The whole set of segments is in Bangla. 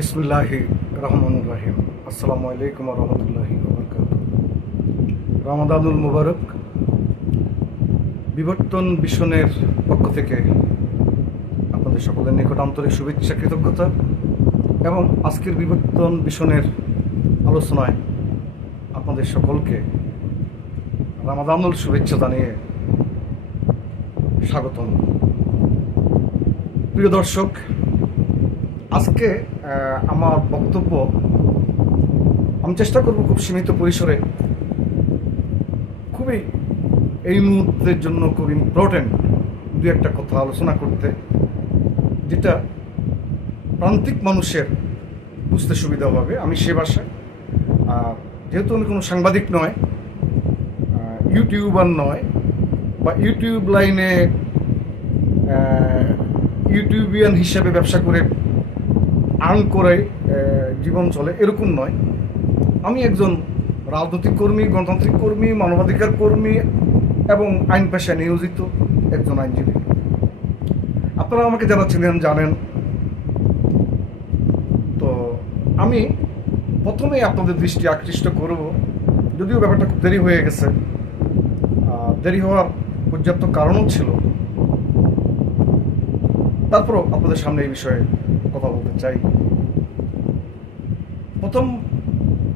বিসমিল্লাহি রহমানুর রহিম। আসসালামু আলাইকুম রহমতুল্লাহি রমাদানুল মুবারক। বিবর্তন মিশনের পক্ষ থেকে আপনাদের সকলের নিকট আন্তরিক শুভেচ্ছা, কৃতজ্ঞতা এবং আজকের বিবর্তন মিশনের আলোচনায় আপনাদের সকলকে রমাদানুল শুভেচ্ছা জানিয়ে স্বাগতম। প্রিয় দর্শক, আজকে আমার বক্তব্য আমি চেষ্টা করব খুব সীমিত পরিসরে, খুবই এই মুহূর্তের জন্য খুব ইম্পর্টেন্ট দু একটা কথা আলোচনা করতে, যেটা প্রান্তিক মানুষের বুঝতে সুবিধা হবে। আমি সে ভাষায়, যেহেতু আমি কোনো সাংবাদিক নয়, ইউটিউবার নয়, বা ইউটিউব লাইনে ইউটিউবিয়ান হিসাবে ব্যবসা করে আর্ন করে জীবন চলে এরকম নয়। আমি একজন রাজনৈতিক কর্মী, গণতান্ত্রিক কর্মী, মানবাধিকার কর্মী এবং আইন পেশায় নিয়োজিত একজন আইনজীবী। আপনারা আমাকে যারা চিনেন জানেন। তো আমি প্রথমেই আপনাদের দৃষ্টি আকৃষ্ট করব, যদিও ব্যাপারটা খুব দেরি হয়ে গেছে, দেরি হওয়ার পর্যাপ্ত কারণও ছিল, তারপরও আপনাদের সামনে এই বিষয়ে কথা বলতে চাই। প্রথম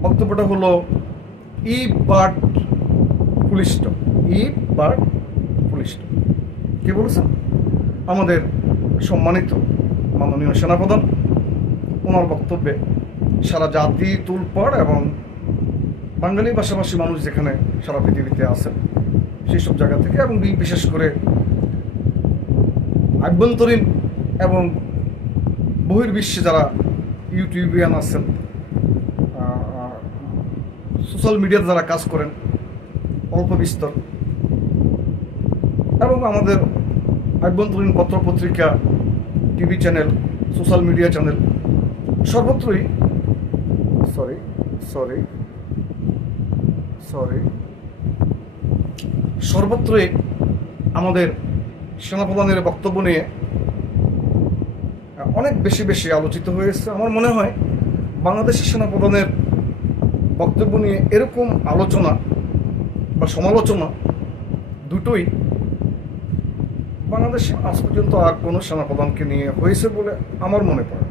বক্তব্যটা হলো ই বার্ড পুলিশ। কে বলেছেন? আমাদের সম্মানিত মাননীয় সেনাপ্রধান। ওনার বক্তব্যে সারা জাতি তুলপাড় এবং বাঙালি ভাষাভাষী মানুষ যেখানে সারা পৃথিবীতে আছেন সেই সব জায়গা থেকে, এবং বিশেষ করে আভ্যন্তরীণ এবং বহির্বিশ্বে যারা ইউটিউবিয়ান আছেন, সোশ্যাল মিডিয়াতে যারা কাজ করেন অল্প বিস্তর, এবং আমাদের আভ্যন্তরীণ পত্রপত্রিকা, TV channel, social media channel সর্বত্রই সর্বত্রই আমাদের সেনাপ্রধানের বক্তব্য নিয়ে অনেক বেশি আলোচিত হয়েছে। আমার মনে হয় বাংলাদেশের সেনাপ্রধানের বক্তব্য নিয়ে এরকম আলোচনা বা সমালোচনা দুটোই বাংলাদেশে আজ পর্যন্ত আর কোনো সেনাপ্রধানকে নিয়ে হয়েছে বলে আমার মনে পড়ে।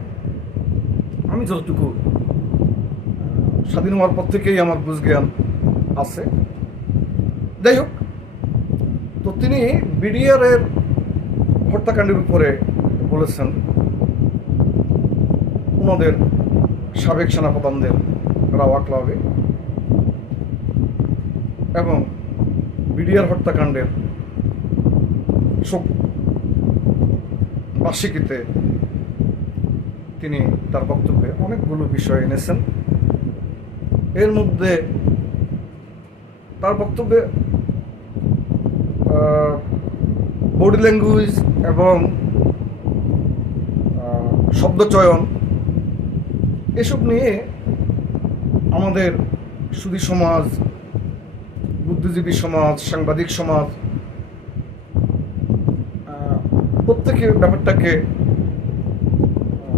আমি যতটুকু স্বাধীন হওয়ার পর থেকেই আমার বুঝজ্ঞান আছে। যাই হোক, তো তিনি বিডিআরের হত্যাকাণ্ডের উপরে বলেছেন ওনাদের সাবেক সেনাপ্রধানদের রাওয়া ক্লাবে এবং বিডিআর হত্যাকাণ্ডের শোক বার্ষিকীতে তিনি তার বক্তব্যে অনেকগুলো বিষয় এনেছেন। এর মধ্যে তার বক্তব্যে বডি ল্যাঙ্গুয়েজ এবং শব্দচয়ন এসব নিয়ে আমাদের সুধী সমাজ, বুদ্ধিজীবী সমাজ, সাংবাদিক সমাজ প্রত্যেকে ব্যাপারটাকে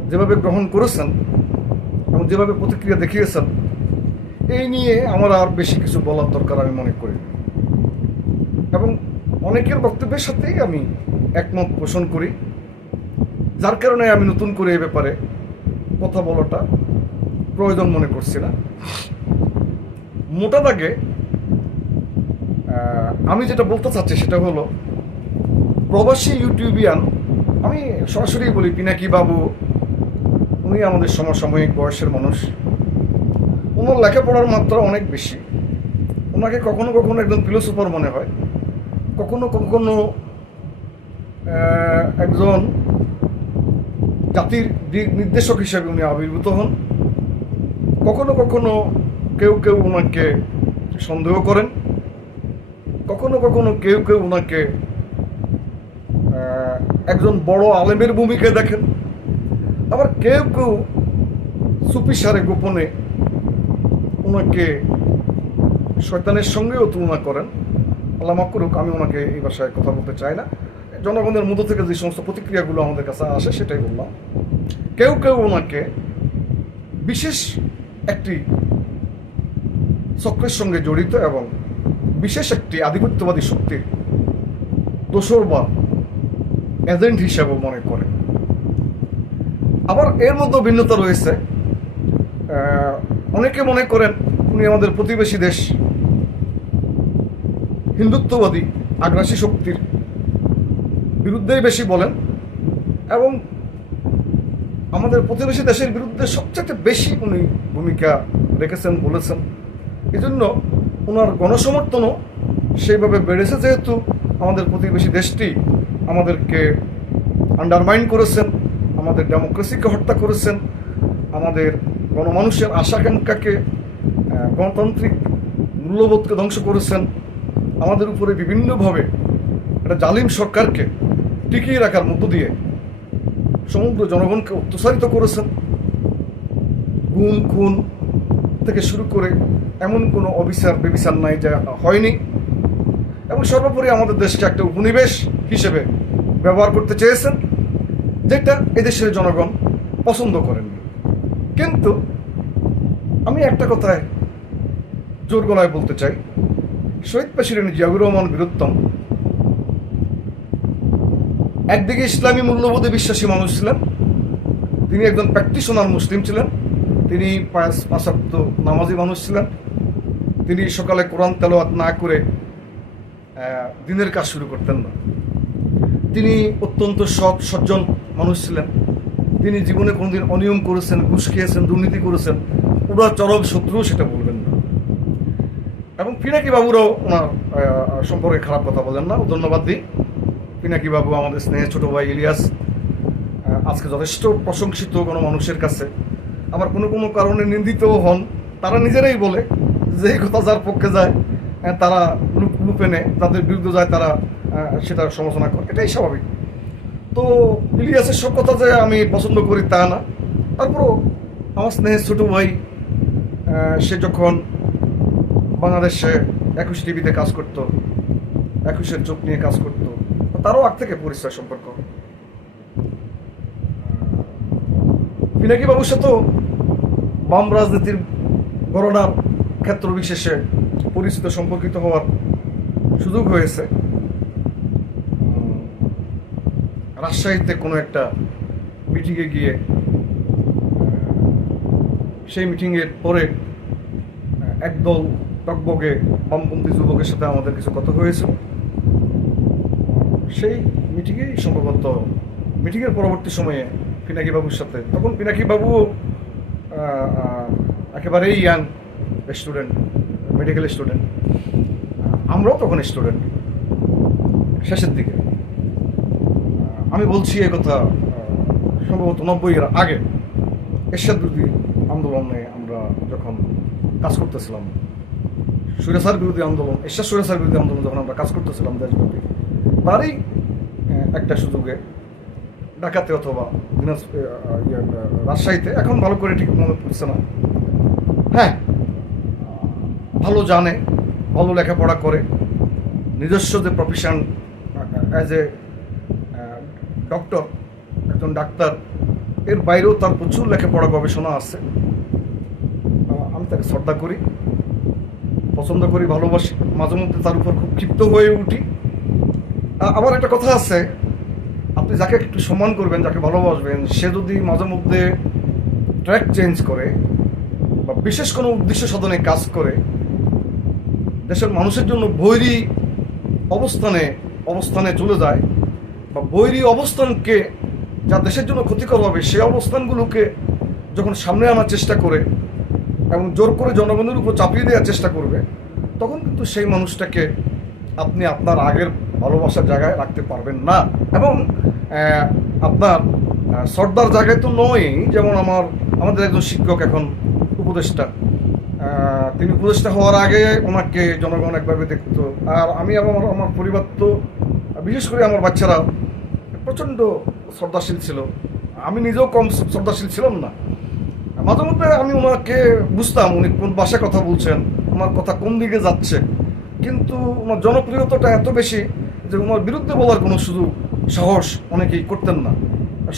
যেভাবে গ্রহণ করেছেন এবং যেভাবে প্রতিক্রিয়া দেখিয়েছেন, এই নিয়ে আমার আর বেশি কিছু বলার দরকার আমি মনে করি, এবং অনেকের বক্তব্যের সাথেই আমি একমত পোষণ করি, যার কারণে আমি নতুন করে এ ব্যাপারে কথা বলাটা প্রয়োজন মনে করছি না। মোটা দাগে আমি যেটা বলতে চাচ্ছি সেটা হলো, প্রবাসী ইউটিউবিয়ান, আমি সরাসরি বলি, পিনাকি বাবু উনি আমাদের সমসাময়িক বয়সের মানুষ। ওনার লেখাপড়ার মাত্রা অনেক বেশি। ওনাকে কখনো কখনো একজন ফিলোসোফার মনে হয়, কখনো কখনো একজন জাতির দিক নির্দেশক হিসেবে উনি আবির্ভূত হন। কখনো কখনো কেউ ওনাকে সন্দেহ করেন, কখনো কখনো কেউ ওনাকে একজন বড় আলেমের ভূমিকায় দেখেন, আবার কেউ চুপিসারে গোপনে ওনাকে শয়তানের সঙ্গেও তুলনা করেন। আল্লাহ মাফ করুক, আমি ওনাকে এই ভাষায় কথা বলতে চাই না। জনগণের মধ্য থেকে যে সমস্ত প্রতিক্রিয়াগুলো আমাদের কাছে আসে সেটাই বললাম। কেউ ওনাকে বিশেষ একটি চক্রের সঙ্গে জড়িত এবং বিশেষ একটি আধিপত্যবাদী শক্তির দোসর বা এজেন্ট হিসাবে মনে করে। আবার এর মধ্যে ভিন্নতা রয়েছে। অনেকে মনে করেন উনি আমাদের প্রতিবেশী দেশ হিন্দুত্ববাদী আগ্রাসী শক্তির বিরুদ্ধেই বেশি বলেন এবং আমাদের প্রতিবেশী দেশের বিরুদ্ধে সবচেয়ে বেশি উনি ভূমিকা রেখেছেন, বলেছেন। এই জন্য ওনার গণসমর্থনও সেইভাবে বেড়েছে, যেহেতু আমাদের প্রতিবেশী দেশটি আমাদেরকে আন্ডারমাইন করেছেন, আমাদের ডেমোক্রেসিকে হত্যা করেছেন, আমাদের গণমানুষের আশাকাঙ্ক্ষাকে, গণতান্ত্রিক মূল্যবোধকে ধ্বংস করেছেন, আমাদের উপরে বিভিন্নভাবে একটা জালিম সরকারকে টিকিয়ে রাখার মধ্য দিয়ে সমগ্র জনগণকে অত্যাচারিত করেছেন। গুম খুন থেকে শুরু করে এমন কোনো বেবিচার নাই যা হয়নি, এবং সর্বোপরি আমাদের দেশকে একটা উপনিবেশ হিসেবে ব্যবহার করতে চেয়েছেন, যেটা এদেশের জনগণ পছন্দ করেননি। কিন্তু আমি একটা কথায় জোর গলায় বলতে চাই, শহীদ প্রেসিডেন্ট জিয়াউর রহমান বীরুত্তম একদিকে ইসলামী মূল্যবোধে বিশ্বাসী মানুষ ছিলেন, তিনি একজন প্র্যাকটিশনার মুসলিম ছিলেন, তিনি পাঁচ ওয়াক্ত নামাজি মানুষ ছিলেন, তিনি সকালে কোরআন তেলাওয়াত না করে দিনের কাজ শুরু করতেন না। তিনি অত্যন্ত সৎ সজ্জন মানুষ ছিলেন, তিনি জীবনে কোনোদিন অনিয়ম করেছেন, ঘুষ খেয়েছেন, দুর্নীতি করেছেন, ওরা চরম শত্রু সেটা বলবেন না। এবং পিনাকি বাবুরাও ওনার সম্পর্কে খারাপ কথা বলেন না, ধন্যবাদ দিই। পিনাকি বাবু আমাদের স্নেহের ছোট ভাই ইলিয়াস আজকে যথেষ্ট প্রশংসিত কোনো মানুষের কাছে, আবার কোনো কোনো কারণে নিন্দিতও হন। তারা নিজেরাই বলে যে এই কথা যার পক্ষে যায় তারা লুপে নেয়, তাদের বিরুদ্ধে যায় তারা সেটা সমালোচনা করে, এটাই স্বাভাবিক। তো ইলিয়াসের সব কথা যে আমি পছন্দ করি তা না, তারপরও আমার স্নেহের ছোট ভাই সে যখন বাংলাদেশে 21 টিভিতে কাজ করতো, 21-এর চোখ নিয়ে কাজ করতো, তারও আগ থেকে পরিচয় সম্পর্ক। পিনাকি বাবুর সাথেও বাম রাজনীতির গণনার ক্ষেত্র বিশেষে পরিচিত সম্পর্কিত হওয়ার সুযোগ হয়েছে। রাজশাহীতে কোনো একটা মিটিংয়ে গিয়ে সেই মিটিংয়ের পরে একদল টকবগে বামপন্থী যুবকের সাথে আমাদের কিছু কথা হয়েছিল। সেই মিটিংয়েই সম্ভবত মিটিংয়ের পরবর্তী সময়ে পিনাকি বাবুর সাথে, তখন পিনাকি বাবু একেবারেই ইয়াং স্টুডেন্ট, মেডিকেল স্টুডেন্ট, আমরাও তখন স্টুডেন্ট শেষের দিকে। আমি বলছি এ কথা সম্ভবত 90-এর আগে এরশাদ বিরোধী আন্দোলনে আমরা যখন কাজ করতেছিলাম, স্বৈরাচার বিরোধী আন্দোলন, এরশাদ স্বৈরাচার বিরোধী আন্দোলন যখন আমরা কাজ করতেছিলাম দেশব্যাপী, তারই একটা সুযোগে ঢাকাতে অথবা রাজশাহীতে, এখন ভালো করে ঠিক মনে পড়ছে না, হ্যাঁ ভালো জানে, ভালো লেখাপড়া করে, নিজস্ব যে প্রফেশন অ্যাজ এ ডক্টর, একজন ডাক্তার, এর বাইরেও তার প্রচুর লেখাপড়া গবেষণা আছে। আমি তাকে শ্রদ্ধা করি, পছন্দ করি, ভালোবাসি, মাঝে মধ্যে তার উপর খুব ক্ষিপ্ত হয়ে উঠি। আবার একটা কথা আছে, আপনি যাকে একটু সম্মান করবেন, যাকে ভালোবাসবেন, সে যদি মাঝে মধ্যে ট্র্যাক চেঞ্জ করে বা বিশেষ কোনো উদ্দেশ্য সাধনে কাজ করে, দেশের মানুষের জন্য বৈরী অবস্থানে চলে যায়, বা বৈরী অবস্থানকে যা দেশের জন্য ক্ষতিকর হবে সেই অবস্থানগুলোকে যখন সামনে আনার চেষ্টা করে এবং জোর করে জনগণের উপর চাপিয়ে দেওয়ার চেষ্টা করবে, তখন কিন্তু সেই মানুষটাকে আপনি আপনার আগের ভালোবাসার জায়গায় রাখতে পারবেন না। এবং আপনার শ্রদ্ধার জায়গায় তো নয়, যেমন আমাদের একজন শিক্ষক এখন উপদেষ্টা, তিনি উপদেষ্টা হওয়ার আগে ওনাকে জনগণ একভাবে দেখতো, আর আমি আমার পরিবার তো, বিশেষ করে আমার বাচ্চারা প্রচণ্ড শ্রদ্ধাশীল ছিল, আমি নিজেও কম শ্রদ্ধাশীল ছিলাম না। মাঝে মধ্যে আমি ওনাকে বুঝতাম উনি কোন ভাষায় কথা বলছেন, ওনার কথা কোন দিকে যাচ্ছে, কিন্তু ওনার জনপ্রিয়তাটা এত বেশি যে ওনার বিরুদ্ধে বলার কোনো সুযোগ সাহস অনেকেই করতেন না।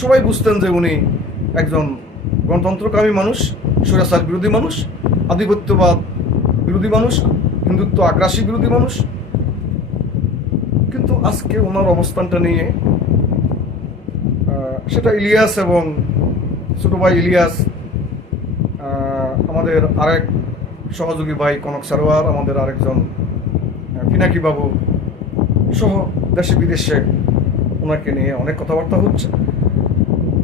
সবাই বুঝতেন যে উনি একজন গণতন্ত্রকামী মানুষ, স্বৈরাচার বিরোধী মানুষ, আধিপত্যবাদ বিরোধী মানুষ, হিন্দুত্ব আগ্রাসী বিরোধী মানুষ। কিন্তু আজকে ওনার অবস্থানটা নিয়ে সেটা ইলিয়াস এবং ছোট ভাই ইলিয়াস, আমাদের আরেক সহযোগী ভাই কনক সারোয়ার, আমাদের আরেকজন পিনাকি বাবু সহ দেশে বিদেশে ওনাকে নিয়ে অনেক কথাবার্তা হচ্ছে।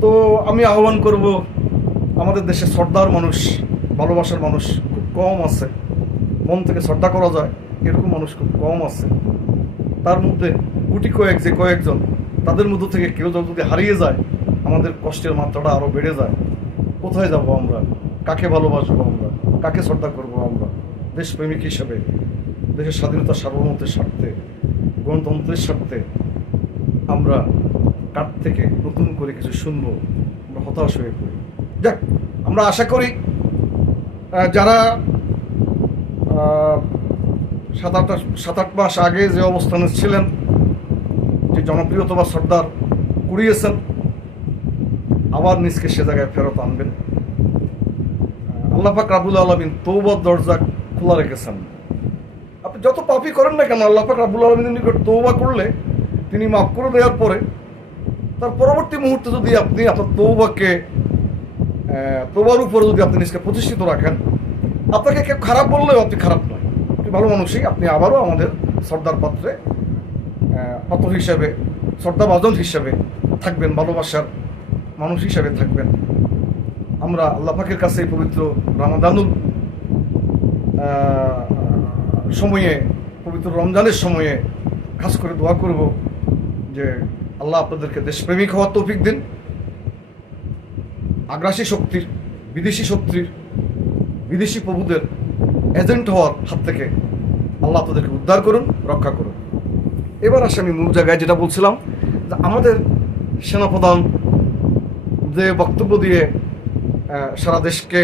তো আমি আহ্বান করব, আমাদের দেশে শ্রদ্ধার মানুষ, ভালোবাসার মানুষ খুব কম আছে, মন থেকে শ্রদ্ধা করা যায় এরকম মানুষ খুব কম আছে। তার মধ্যে গুটি কয়েক যে কয়েকজন, তাদের মধ্য থেকে কেউ যদি হারিয়ে যায়, আমাদের কষ্টের মাত্রাটা আরও বেড়ে যায়। কোথায় যাব আমরা? কাকে ভালোবাসবো আমরা? কাকে শ্রদ্ধা করবো আমরা? দেশপ্রেমিক হিসেবে, দেশের স্বাধীনতা সার্বভৌমত্বের স্বার্থে, গণতন্ত্রের স্বার্থে আমরা কার থেকে নতুন করে কিছু শুনবো? আমরা হতাশ হয়ে পড়ি। যাক, আমরা আশা করি যারা 7-8 মাস আগে যে অবস্থানে ছিলেন, যে জনপ্রিয়তা বা শ্রদ্ধার কুড়িয়েছেন, আবার নিজকে সে জায়গায় ফেরত আনবেন। আল্লাহ পাক রাব্বুল আলামিন তওবার দরজা খোলা রেখেছেন। আপনি যত পাপই করেন না কেন, আল্লাহ পাক রাব্বুল আলামিনের নিকট তওবা করলে তিনি মাফ করে দেওয়ার পরে তার পরবর্তী মুহূর্তে যদি আপনি আপনার তওবার উপরে যদি আপনি নিজকে প্রতিষ্ঠিত রাখেন, আপনাকে কেউ খারাপ বললেও আপনি খারাপ নয়, আপনি ভালো মানুষই। আপনি আবারও আমাদের শ্রদ্ধার পাত্র হিসাবে, শ্রদ্ধাভাজন হিসাবে থাকবেন, ভালোবাসার মানুষ হিসাবে থাকবেন। আমরা আল্লাহ পাকের কাছে এই পবিত্র রামাদানুল সময়ে, পবিত্র রমজানের সময়ে খাস করে দোয়া করব যে আল্লাহ আপনাদেরকে দেশপ্রেমিক হওয়ার তৌফিক দিন, আগ্রাসী শক্তির, বিদেশি শক্তির, বিদেশি প্রভুদের এজেন্ট হওয়ার হাত থেকে আল্লাহ আপনাদেরকে উদ্ধার করুন, রক্ষা করুন। এবার আসে আমি মূল জায়গায় যেটা বলছিলাম, যে আমাদের সেনাপ্রধান যে বক্তব্য দিয়ে সারা দেশকে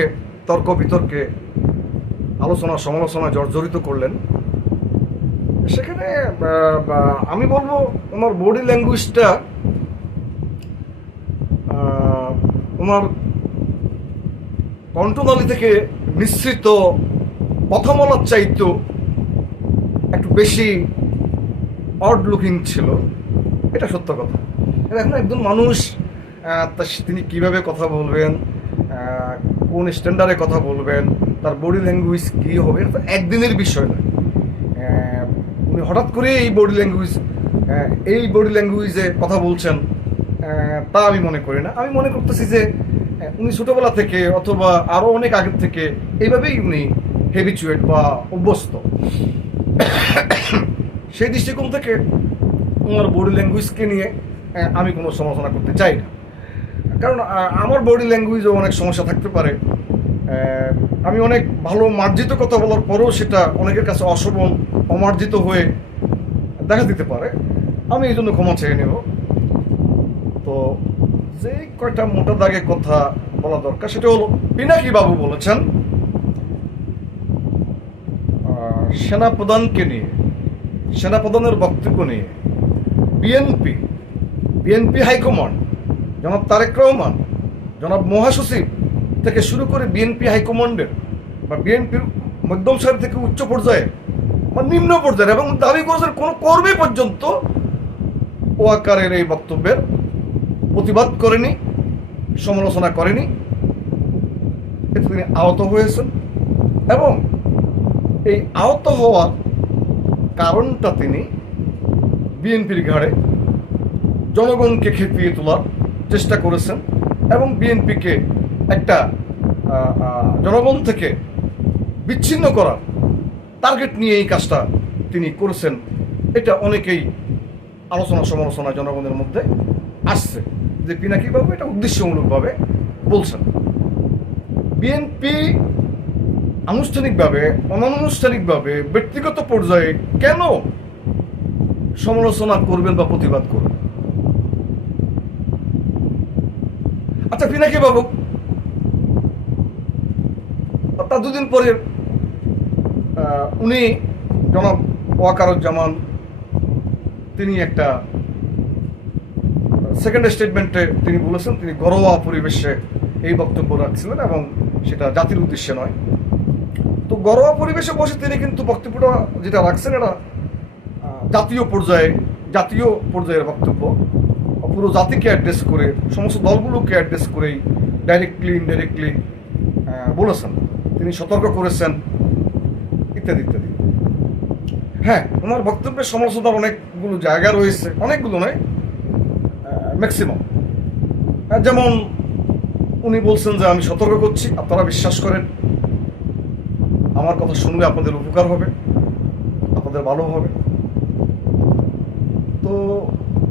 তর্ক বিতর্কে, আলোচনা সমালোচনায় জর্জরিত করলেন, সেখানে আমি বলবো ওনার বডি ল্যাঙ্গুয়েজটা, ওনার কণ্ঠনালী থেকে মিশ্রিত কথা বলার চাইতো একটু বেশি অড লুকিং ছিল, এটা সত্য কথা। এখন একজন মানুষ তিনি কিভাবে কথা বলবেন, কোন স্ট্যান্ডার্ডে কথা বলবেন, তার বডি ল্যাঙ্গুয়েজ কী হবে, এটা তো একদিনের বিষয় নয়। উনি হঠাৎ করে এই বডি ল্যাঙ্গুয়েজে কথা বলছেন তা আমি মনে করি না। আমি মনে করতেছি যে উনি ছোটোবেলা থেকে অথবা আরও অনেক আগের থেকে এইভাবেই উনি হ্যাবিচুয়েট বা অভ্যস্ত। সেই দৃষ্টিকোণ থেকে ওনার বডি ল্যাঙ্গুয়েজকে নিয়ে আমি কোনো সমালোচনা করতে চাই না, কারণ আমার বডি ল্যাঙ্গুয়েজও অনেক সমস্যা থাকতে পারে। আমি অনেক ভালো মার্জিত কথা বলার পরেও সেটা অনেকের কাছে অশোভন, অমার্জিত হয়ে দেখা দিতে পারে। আমি এই জন্য ক্ষমা চেয়ে নেব। তো যে কয়টা মোটা দাগে কথা বলা দরকার সেটা হলো, পিনাকি বাবু বলেছেন সেনাপ্রধানকে নিয়ে, সেনাপ্রধানের বক্তব্য নিয়ে বিএনপি হাইকমান্ড, জনাব তারেক রহমান, জনাব মহাসচিব থেকে শুরু করে বিএনপি হাইকমান্ডের বা বিএনপির মধ্যম সারি থেকে উচ্চ পর্যায়ে বা নিম্ন পর্যায়ে, এবং দাবি করেছেন কোনো কর্মী পর্যন্ত ওয়াকারের এই বক্তব্যের প্রতিবাদ করেনি, সমালোচনা করেনি। এতে তিনি আহত হয়েছেন, এবং এই আহত হওয়ার কারণটা তিনি বিএনপির ঘাড়ে জনগণকে খেপিয়ে তোলার চেষ্টা করেছেন, এবং বিএনপিকে একটা জনগণ থেকে বিচ্ছিন্ন করার টার্গেট নিয়ে এই কাজটা তিনি করেছেন। এটা অনেকেই আলোচনা সমালোচনা জনগণের মধ্যে আসছে যে পিনাকি বাবু এটা উদ্দেশ্যমূলকভাবে বলছেন। বিএনপি আনুষ্ঠানিকভাবে, অনানুষ্ঠানিকভাবে, ব্যক্তিগত পর্যায়ে কেন সমালোচনা করবেন বা প্রতিবাদ করবেন? আচ্ছা, পিনাকি বাবু তার দুদিন পরে উনি জনাব ওয়াকারুজ্জামান তিনি একটা সেকেন্ড স্টেটমেন্টে তিনি বলেছেন তিনি ঘরোয়া পরিবেশে এই বক্তব্য রাখছিলেন এবং সেটা জাতির উদ্দেশ্যে নয়। তো ঘরোয়া পরিবেশে বসে তিনি কিন্তু বক্তব্যটা যেটা রাখছেন এটা জাতীয় পর্যায়ের বক্তব্য, পুরো জাতিকে অ্যাড্রেস করে, সমস্ত দলগুলোকে অ্যাড্রেস করেই ডাইরেক্টলি ইনডাইরেক্টলি বলেছেন, তিনি সতর্ক করেছেন ইত্যাদি ইত্যাদি। হ্যাঁ, ওনার বক্তব্যের সমালোচনার অনেকগুলো জায়গা রয়েছে, অনেকগুলো নয়, ম্যাক্সিমাম। যেমন উনি বলছেন যে আমি সতর্ক করছি, আপনারা বিশ্বাস করেন, আমার কথা শুনলে আপনাদের উপকার হবে, আপনাদের ভালো হবে। তো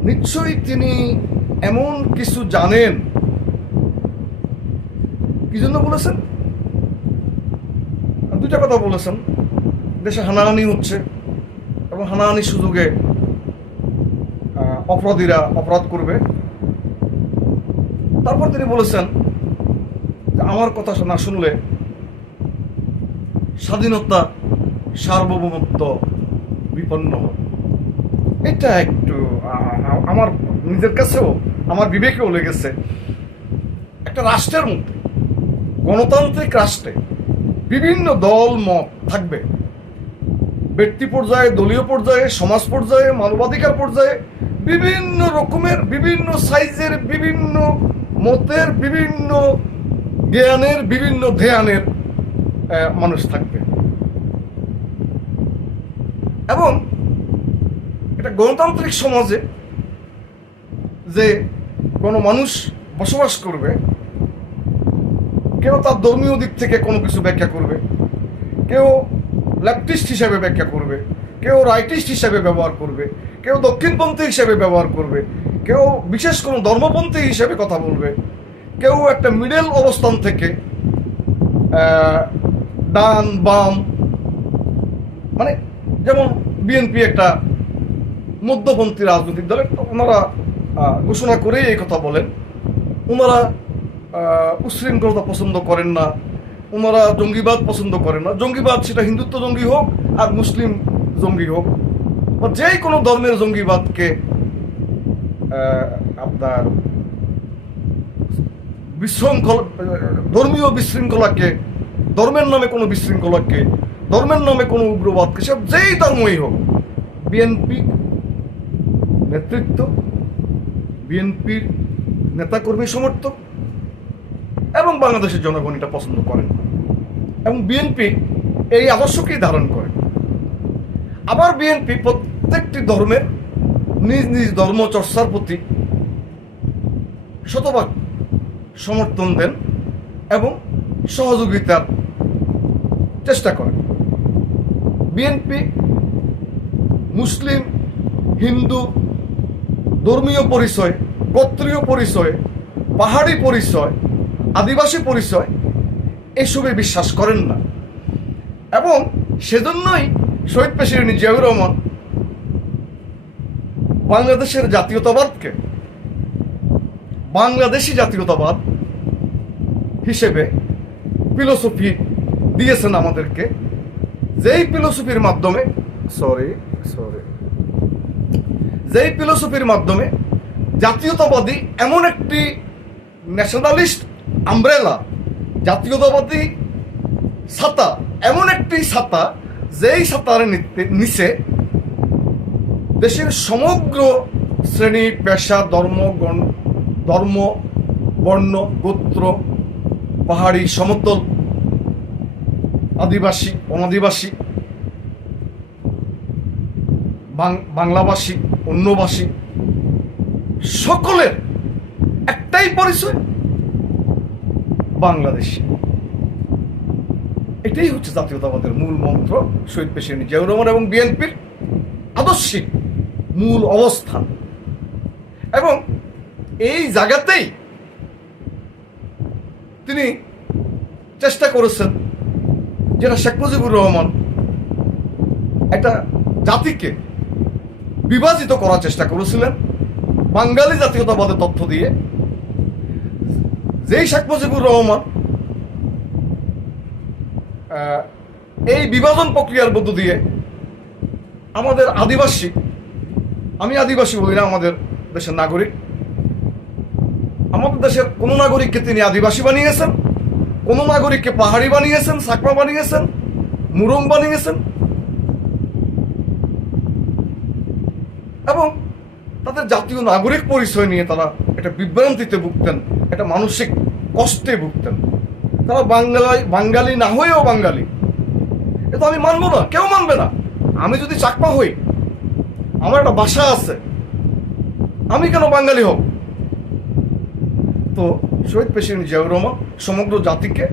নিশ্চয়ই তিনি এমন কিছু জানেন। কি জন্য বলেছেন? দুইটা কথা বলেছেন, দেশে হানাহানি হচ্ছে এবং হানাহানির সুযোগে অপরাধীরা অপরাধ করবে। তারপর তিনি বলেছেন যে আমার কথা না শুনলে স্বাধীনতা সার্বভৌমত্ব বিপন্ন হবে। এটা একটু আমার নিজের কাছেও, আমার বিবেকেও লেগেছে। একটা রাষ্ট্রের মধ্যে, গণতান্ত্রিক রাষ্ট্রে বিভিন্ন দল মত থাকবে, ব্যক্তি পর্যায়ে, দলীয় পর্যায়ে, সমাজ পর্যায়ে, মানবাধিকার পর্যায়ে, বিভিন্ন রকমের, বিভিন্ন সাইজের, বিভিন্ন মতের, বিভিন্ন জ্ঞানের, বিভিন্ন ধ্যানের মানুষ থাকবে। এবং এটা গণতান্ত্রিক সমাজে যে কোনো মানুষ বসবাস করবে, কেউ তার ধর্মীয় দিক থেকে কোনো কিছু ব্যাখ্যা করবে, কেউ লেফটিস্ট হিসেবে ব্যাখ্যা করবে, কেউ রাইটিস্ট হিসেবে ব্যবহার করবে, কেউ দক্ষিণপন্থী হিসেবে ব্যবহার করবে, কেউ বিশেষ কোনো ধর্মপন্থী হিসেবে কথা বলবে, কেউ একটা মিডল অবস্থান থেকে ডান বাম, মানে যেমন বিএনপি একটা মধ্যপন্থী রাজনৈতিক দল, ওনারা ঘোষণা করেই এই কথা বলেন। ওনারা উচ্ছৃঙ্খলতা পছন্দ করেন না, ওনারা জঙ্গিবাদ পছন্দ করেন না। জঙ্গিবাদ সেটা হিন্দুত্ব জঙ্গি হোক আর মুসলিম জঙ্গি হোক, বা যে কোনো ধর্মের জঙ্গিবাদকে আপনার ধর্মীয় বিশৃঙ্খলাকে, ধর্মের নামে কোনো বিশৃঙ্খলাকে, ধর্মের নামে কোনো উগ্রবাদকে, সব যেই ধর্মই হোক, বিএনপি নেতৃত্ব, বিএনপির নেতাকর্মী সমর্থক এবং বাংলাদেশের জনগণ এটা পছন্দ করেন এবং বিএনপি এই আদর্শকেই ধারণ করে। আবার বিএনপি প্রত্যেকটি ধর্মের নিজ নিজ ধর্ম চর্চার প্রতি শতভাগ সমর্থন দেন এবং সহযোগিতার চেষ্টা করেন। বিএনপি মুসলিম, হিন্দু, ধর্মীয় পরিচয়, গোত্রীয় পরিচয়, পাহাড়ি পরিচয়, আদিবাসী পরিচয় এসবে বিশ্বাস করেন না। এবং সেজন্যই শহীদ প্রেসিডেন্ট জিয়াউর রহমান বাংলাদেশের জাতীয়তাবাদকে বাংলাদেশি জাতীয়তাবাদ হিসেবে ফিলোসফি দিয়েছেন আমাদেরকে, যেই ফিলোসফির মাধ্যমে জাতীয়তাবাদী এমন একটি ন্যাশনালিস্ট আমব্রেলা, জাতীয়তাবাদী ছাতা, এমন একটি ছাতা যেই ছাতার নিচে দেশের সমগ্র শ্রেণী, পেশা, ধর্ম, বর্ণ, গোত্র, পাহাড়ি, সমতল, আদিবাসী, অনাদিবাসী, বাংলাভাষী, অন্যভাষী, সকলের একটাই পরিচয়, বাংলাদেশী। এটাই হচ্ছে জাতীয়তাবাদের মূল মন্ত্র, শহীদ প্রেসিডেন্ট জিয়াউর রহমান এবং বিএনপির আদর্শিক মূল অবস্থান। এবং এই জায়গাতেই তিনি চেষ্টা করেছেন, যেটা শেখ মুজিবুর রহমান একটা জাতিকে বিভাজিত করার চেষ্টা করেছিলেন বাঙালি জাতীয়তাবাদের তথ্য দিয়ে। যেই শেখ মুজিবুর রহমান এই বিভাজন প্রক্রিয়ার মধ্য দিয়ে আমাদের আদিবাসী, আমি আদিবাসী বলি না, আমাদের দেশের নাগরিক, আমাদের দেশের কোনো নাগরিককে তিনি আদিবাসী বানিয়েছেন, কোনো নাগরিককে পাহাড়ি বানিয়েছেন, সাকমা বানিয়েছেন, মুরং বানিয়েছেন, এবং তাদের জাতীয় নাগরিক পরিচয় নিয়ে তারা একটা বিভ্রান্তিতে ভুগতেন, একটা মানসিক কষ্টে ভুগতেন। তারা বাঙালি না হয়েও বাঙালি, এ তো আমি মানবো না, কেউ মানবে না। আমি যদি চাকমা হই, আমার একটা ভাষা আছে, আমি কেন বাঙালি হব? তো শহীদ প্রেসিডেন্ট জিয়াউর রহমান সমগ্র জাতিকে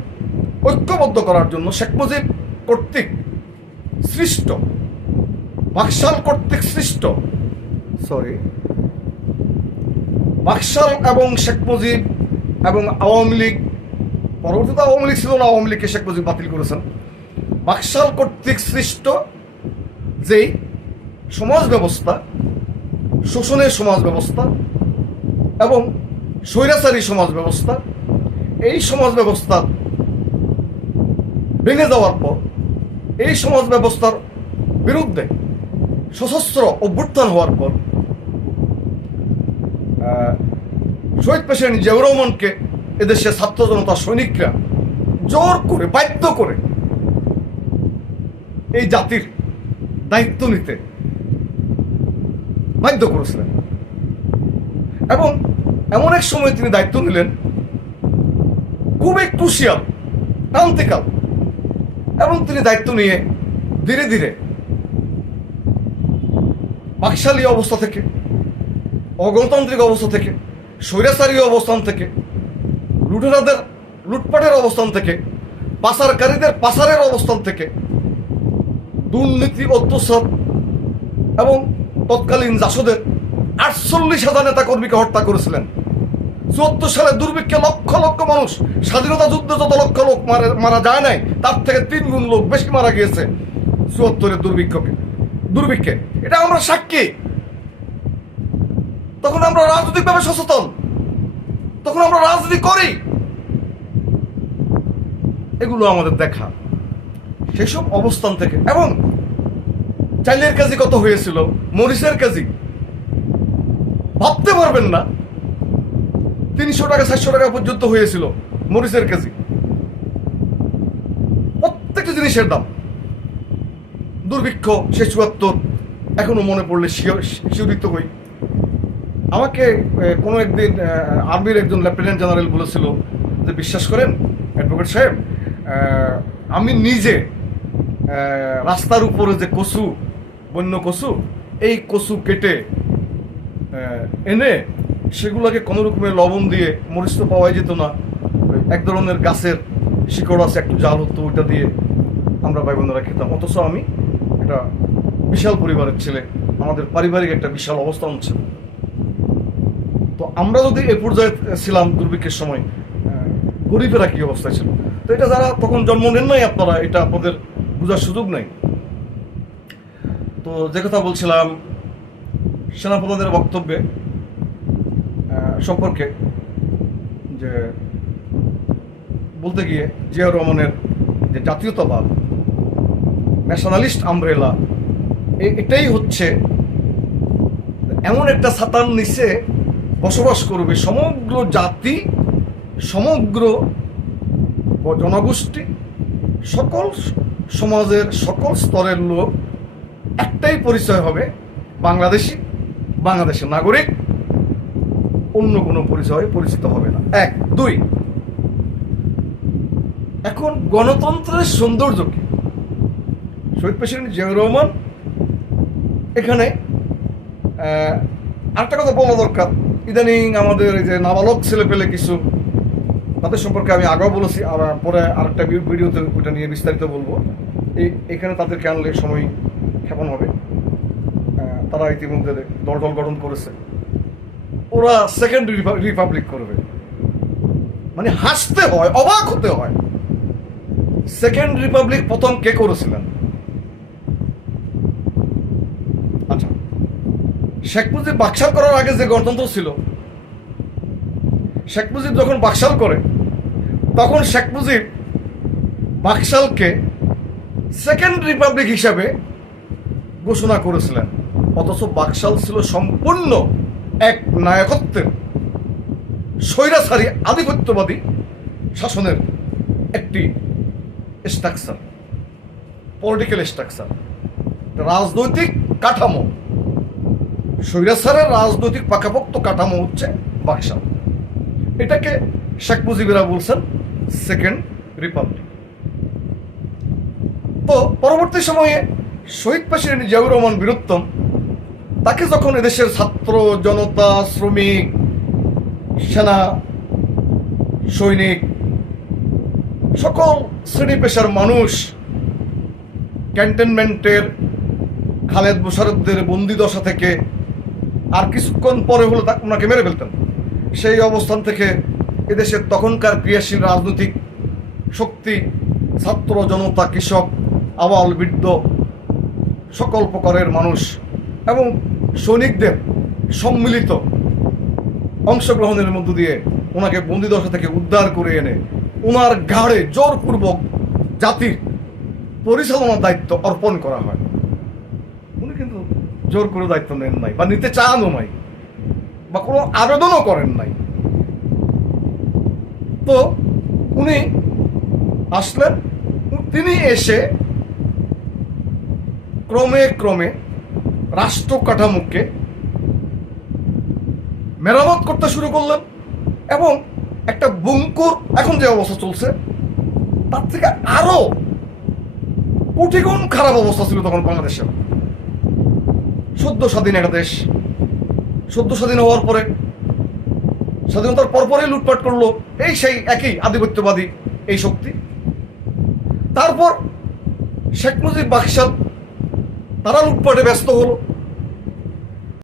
ঐক্যবদ্ধ করার জন্য শেখ মুজিব কর্তৃক সৃষ্ট, বাকশাল কর্তৃক সৃষ্ট, বাকশাল এবং শেখ মুজিব এবং আওয়ামী লীগ, পরবর্তীতে আওয়ামী লীগ ছিল না, আওয়ামী লীগকে শেখ মুজিব বাতিল করেছেন। বাকশাল কর্তৃক সৃষ্ট যেই সমাজ ব্যবস্থা, শোষণের সমাজ ব্যবস্থা এবং স্বৈরাচারী সমাজ ব্যবস্থা, এই সমাজ ব্যবস্থা ভেঙে যাওয়ার পর এই সমাজ ব্যবস্থার বিরুদ্ধে সশস্ত্র অভ্যুত্থান হওয়ার পর শহীদ প্রেসিডেন্ট জিয়াউর রহমানকে এদেশের ছাত্র জনতা সৈনিকরা জোর করে, বাধ্য করে এই জাতির দায়িত্ব নিতে বাধ্য করেছিলেন। এবং এমন এক সময় তিনি দায়িত্ব নিলেন খুবই ক্রুশিয়াল, ক্রান্তিকাল, এবং তিনি দায়িত্ব নিয়ে ধীরে ধীরে বাকশালী অবস্থা থেকে, অগণতান্ত্রিক অবস্থা থেকে, স্বৈরাচারী অবস্থান থেকে, লুটেরাদের লুটপাটের অবস্থান থেকে, পাচারকারীদের পাচারের অবস্থান থেকে, দুর্নীতি, অত্যাচার এবং তৎকালীন জাসদের 48,000 নেতা কর্মীকে হত্যা করেছিলেন। 74 সালে দুর্ভিক্ষে লক্ষ লক্ষ মানুষ, স্বাধীনতা যুদ্ধে যত লক্ষ লোক মারা যায় নাই, তার থেকে 3 গুণ লোক বেশি মারা গিয়েছে 74-এর দুর্ভিক্ষে। এটা আমরা সাক্ষী। তখন আমরা রাজনৈতিকভাবে সচেতন, তখন আমরা রাজনীতি করি, এগুলো আমাদের দেখা। সেসব অবস্থান থেকে, এবং চাইলের কেজি কত হয়েছিল, মরিচের কেজি ভাবতে পারবেন না, 300 টাকা 400 টাকা পর্যন্ত হয়েছিল মরিচের কেজি। প্রত্যেকটা জিনিসের দাম, দুর্ভিক্ষ, 74 এখনো মনে পড়লে শিহরিত হই। আমাকে কোনো একদিন আর্মির একজন লেফটেন্যান্ট জেনারেল বলেছিল যে, বিশ্বাস করেন অ্যাডভোকেট সাহেব, আমি নিজে রাস্তার উপরে যে কচু, বন্য কচু, এই কচু কেটে এনে সেগুলোকে কোনো রকমের লবণ দিয়ে, মরিচ তো পাওয়াই যেত না, এক ধরনের গাছের শিকড় আছে, একটু জাল হতো, ওইটা দিয়ে আমরা ভাই বোনেরা খেতাম। অথচ আমি একটা বিশাল পরিবারের ছেলে, আমাদের পারিবারিক একটা বিশাল অবস্থান ছিল। তো আমরা যদি এ পর্যায়ে ছিলাম দুর্ভিক্ষের সময়, গরিবেরা কি অবস্থায় ছিল? তো এটা যারা তখন জন্ম নেন নাই, আপনারা এটা আপনাদের বোঝার সুযোগ নাই। তো যে কথা বলছিলাম, সেনাপ্রধানের বক্তব্যে সম্পর্কে, যে বলতে গিয়ে জিয়াউর রহমানের যে জাতীয়তাবাদ, ন্যাশনালিস্ট আমব্রেলা, এটাই হচ্ছে এমন একটা ছাতার নিচে বসবাস করবে সমগ্র জাতি, সমগ্র জনগোষ্ঠী, সকল সমাজের সকল স্তরের লোক। একটাই পরিচয় হবে বাংলাদেশি, বাংলাদেশের নাগরিক, অন্য কোনো পরিচয়ে পরিচিত হবে না। 1, 2, এখন গণতন্ত্রের সৌন্দর্য কি? শহীদ প্রেসিডেন্ট জিয়াউর রহমান এখানে আরেকটা কথা বলা দরকার। ইদানিং আমাদের এই যে নাবালক ছেলে পেলে কিছু, তাদের সম্পর্কে আমি আগেও বলেছি, পরে আরেকটা ভিডিওতে ওইটা নিয়ে বিস্তারিত বলবো। এখানে তাদেরকে আনলে সময় ক্ষেপণ হবে। তারা ইতিমধ্যে দল গঠন করেছে, ওরা সেকেন্ড রিপাবলিক করবে। মানে হাসতে হয়, অবাক হতে হয়। সেকেন্ড রিপাবলিক প্রথম কে করেছিলেন? আচ্ছা, শেখ মুজিব বাকশাল করার আগে যে গণতন্ত্র ছিল, শেখ মুজিব যখন বাকশাল করে, তখন শেখ মুজিব বাকশালকে সেকেন্ড রিপাবলিক হিসাবে ঘোষণা করেছিলেন। অথচ বাকশাল ছিল সম্পূর্ণ এক নায়কত্বের স্বৈরাচারী আধিপত্যবাদী শাসনের একটি স্ট্রাকচার, পলিটিক্যাল স্ট্রাকচার, রাজনৈতিক কাঠামো। স্বৈরাচারের রাজনৈতিক পাকাপোক্ত কাঠামো হচ্ছে বাকশাল। এটাকে শেখ মুজিবেরা বলছেন সেকেন্ড রিপাবলিক। তো পরবর্তী সময়ে শহীদ প্রেসিডেন্ট জিয়াউর রহমান বীরুত্তম তাকে যখন এদেশের ছাত্র জনতা, শ্রমিক, সেনা, সৈনিক, সকল শ্রেণী পেশার মানুষ ক্যান্টনমেন্টের খালেদ মোশাররফদের বন্দিদশা থেকে আর কিছুক্ষণ পরে হলো ওনাকে মেরে ফেলতেন, সেই অবস্থান থেকে এদেশের তখনকার ক্রিয়াশীল রাজনৈতিক শক্তি, ছাত্র জনতা, কৃষক, আবাল বৃদ্ধ, সকল প্রকারের মানুষ এবং সৈনিকদের সম্মিলিত অংশগ্রহণের মধ্য দিয়ে ওনাকে বন্দিদশা থেকে উদ্ধার করে এনে ওনার ঘাড়ে জোরপূর্বক জাতির পরিচালনার দায়িত্ব অর্পণ করা হয়। উনি কিন্তু জোর করে দায়িত্ব নেন নাই, বা নিতে চানও নাই, বা কোনো আবেদনও করেন নাই। তো উনি আসলেন, তিনি এসে ক্রমে ক্রমে রাষ্ট্র কাঠামোকে মেরামত করতে শুরু করলেন এবং একটা বঙ্কুর এখন যে অবস্থা চলছে তার থেকে আরো কোটি গুণ খারাপ অবস্থা ছিল তখন বাংলাদেশের। সদ্য স্বাধীন একটা দেশ, সদ্য স্বাধীন হওয়ার পরে স্বাধীনতার পরপরই লুটপাট করলো এই সেই একই আধিপত্যবাদী এই শক্তি। তারপর শেখ মুজিব বাকশাল তারা লুটপাটে ব্যস্ত হলো।